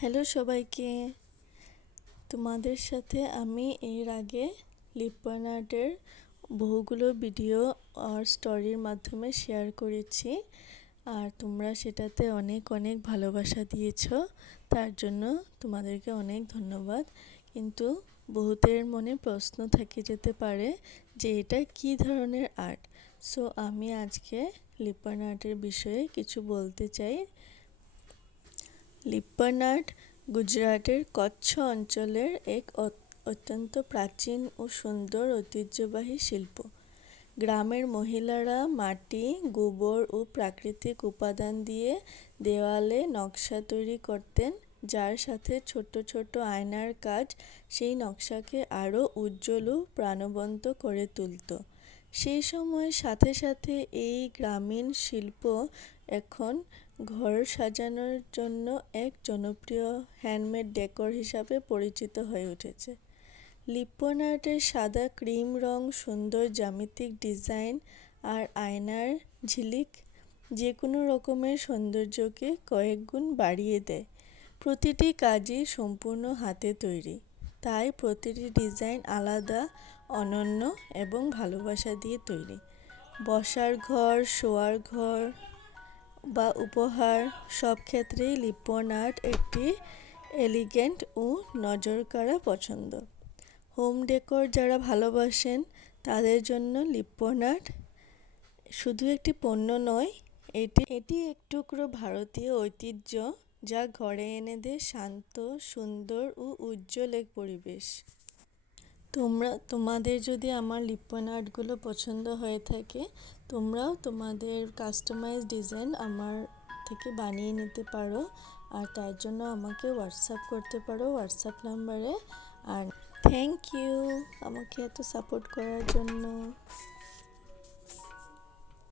Hello সবাইকে, তোমাদের সাথে আমি এর আগে লিপন আর্টের বহুগুলো ভিডিও আর স্টোরির মাধ্যমে শেয়ার করেছি। আর তোমরা সেটাতে অনেক অনেক ভালোবাসা দিয়েছো, তার জন্য তোমাদেরকে অনেক ধন্যবাদ। কিন্তু বহুতের মনে প্রশ্ন থেকে যেতে পারে যে এটা কী ধরনের আর্ট। সো আমি আজকে লিপন আর্টের বিষয়ে কিছু বলতে চাই। লিপন আর্ট গুজরাটের কচ্ছ অঞ্চলের এক অত্যন্ত প্রাচীন ও সুন্দর ঐতিহ্যবাহী শিল্প। গ্রামের মহিলারা মাটি, গোবর ও প্রাকৃতিক উপাদান দিয়ে দেওয়ালে নকশা তৈরি করতেন, যার সাথে ছোট ছোট আয়নার কাজ সেই নকশাকে আরও উজ্জ্বল ও প্রাণবন্ত করে তুলত। সেই সময়ের সাথে সাথে এই গ্রামীণ শিল্প এখন ঘর সাজানোর জন্য এক জনপ্রিয় হ্যান্ডমেড ডেকোর হিসাবে পরিচিত হয়ে উঠেছে। লিপন আর্টের সাদা ক্রিম রং, সুন্দর জ্যামিতিক ডিজাইন আর আয়নার ঝিলিক যে কোনো রকমের সৌন্দর্যকে কয়েক গুণ বাড়িয়ে দেয়। প্রতিটি কাজই সম্পূর্ণ হাতে তৈরি, তাই প্রতিটি ডিজাইন আলাদা, অনন্য এবং ভালোবাসা দিয়ে তৈরি। বসার ঘর, শোয়ার ঘর বা উপহার, সব ক্ষেত্রেই লিপন আর্ট একটি এলিগেন্ট ও নজরকাড়া পছন্দ। হোম ডেকোর যারা ভালোবাসেন তাদের জন্য লিপন আর্ট শুধু একটি পণ্য নয়, এটি এক টুকরো ভারতীয় ঐতিহ্য যা ঘরে এনে দেয় শান্ত, সুন্দর ও উজ্জ্বল এক পরিবেশ। তোমাদের যদি আমার লিপন আর্টগুলো পছন্দ হয়ে থাকে, তোমরাও তোমাদের কাস্টমাইজ ডিজাইন আমার থেকে বানিয়ে নিতে পারো। আর তার জন্য আমাকে হোয়াটসঅ্যাপ করতে পারো হোয়াটসঅ্যাপ নাম্বারে। আর থ্যাংক ইউ আমাকে এত সাপোর্ট করার জন্য।